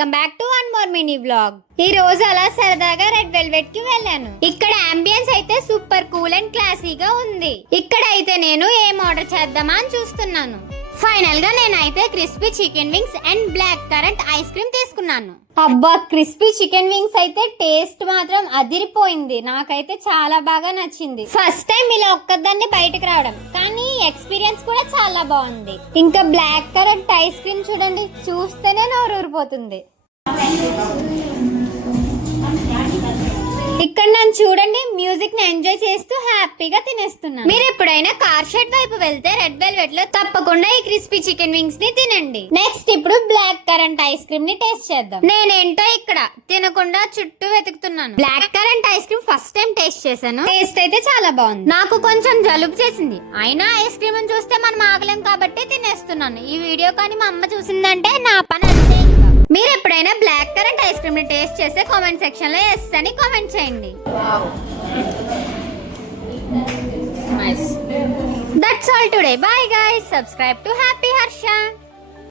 Welcome back to one more mini vlog. ఈ రోజు అలా సరదాగా రెడ్ వెల్వెట్ కి వెళ్ళాను. ఇక్కడ అంబియన్స్ అయితే సూపర్ కూల్ అండ్ క్లాసీగా ఉంది. ఇక్కడ అయితే నేను ఏం ఆర్డర్ చేద్దామా అని చూస్తున్నాను. ఫైనల్ గా నేనైతే crispy chicken wings and black currant ice cream తీసుకున్నాను. అబ్బా, క్రిస్పీ చికెన్ వింగ్స్ అయితే టేస్ట్ మాత్రం అదిరిపోయింది. నాకైతే చాలా బాగా నచ్చింది. ఫస్ట్ టైం ఇలా ఒక్కదాన్ని బయటకు రావడం, కానీ ఎక్స్పీరియన్స్ కూడా చాలా బాగుంది. ఇంకా బ్లాక్ కరెంట్ ఐస్ క్రీమ్ చూడండి, చూస్తేనే నోరూరిపోతుంది. ఇక్కడ నన్ను చూడండి, మ్యూజిక్ ని ఎంజాయ్ చేస్తూ హ్యాపీగా తినేస్తున్నాను. మీరు ఎప్పుడైనా కార్ షెడ్ వైపు వెళ్తే రెడ్ వెల్వెట్ లో తప్పకుండా ఈ క్రిస్పీ చికెన్ వింగ్స్ ని తినండి. నెక్స్ట్ ఇప్పుడు బ్లాక్ కరెంట్ ఐస్ క్రీమ్ ని టేస్ట్ చేద్దాం. నేనేంటో ఇక్కడ తినకుండా చుట్టూ వెతుకుతున్నాను. Black currant ice cream first time taste చేశాను. టేస్ట్ అయితే చాలా బాగుంది. నాకు కొంచెం జలుబు చేసింది, అయినా ఐస్ క్రీమ్ చూస్తే మనం ఆగలేం కాబట్టి తినేస్తున్నాను. ఈ వీడియో కానీ మా అమ్మ చూసిందంటే నా పని అంతే. మీరు ఎప్పుడైనా బ్లాక్ కరెంట్ ఐస్ క్రీమ్ ని టేస్ట్ చేస్తే కామెంట్ సెక్షన్ లో ఎస్ అని కామెంట్ చేయండి. That's all today. Bye guys. Subscribe to Happy Harsha.